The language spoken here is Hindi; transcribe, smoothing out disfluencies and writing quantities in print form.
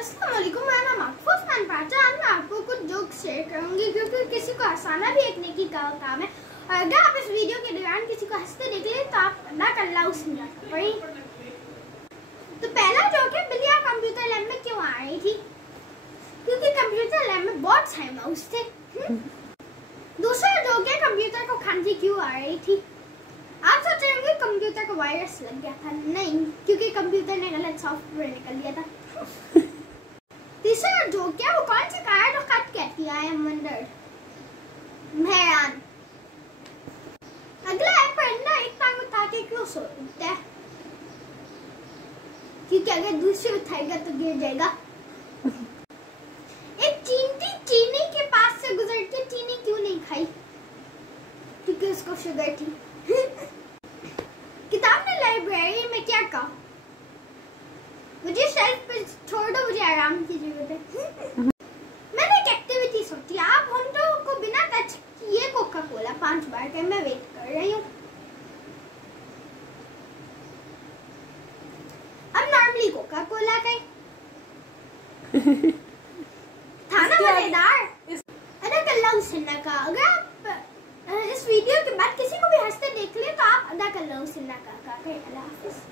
अस्सलाम वालेकुम, मैं नाम महफूज खान पाचा। आज मैं आपको कुछ जोक शेयर करूंगी क्योंकि किसी को हंसाना भी एक नेकी का काम है। और अगर आप इस वीडियो के दौरान किसी को हंसते देख लें तो आप अल्लाह का अल्लाह उसमें पढ़ी। तो पहला जोक है, बिल्लियाँ कंप्यूटर लैब में क्यों आ रही थी? क्योंकि कंप्यूटर लैब में बहुत सारे माउस थे। दूसरा जोक है, कंप्यूटर को खांसी क्यों आ रही थी? आप सोच रहे होंगे कंप्यूटर को वायरस लग गया था। नहीं, क्योंकि कंप्यूटर ने गलत सॉफ्टवेयर निकल दिया था। तीसरा जोक क्या, वो कौन सी कार है जो कट कहती है? आई एम वंडर्ड, हैरान। अगला है, परिंदा एक टांग उठा के क्यों सोता है? क्योंकि अगर दूसरी उठाएगा तो गिर जाएगा। एक चींटी चीनी के पास से गुजर के चीनी क्यों नहीं खाई? क्योंकि उसको शुगर थी। किताब ने लाइब्रेरी में क्या कहा? मुझे शेल्फ पे छोड़ दो, मुझे आराम की जरूरत है। मैंने एक एक्टिविटी सोची, आप होंडो को बिना टच किए कोका कोला 5 बार के मैं वेट कर रही हूँ। अब नॉर्मली कोका कोला का था ना मजेदार। अदा कल्ला सुनना का। अगर आप इस वीडियो के बाद किसी को भी हंसते देख ले तो आप अदा कल्ला सुनना का। अल्लाह हाफिज।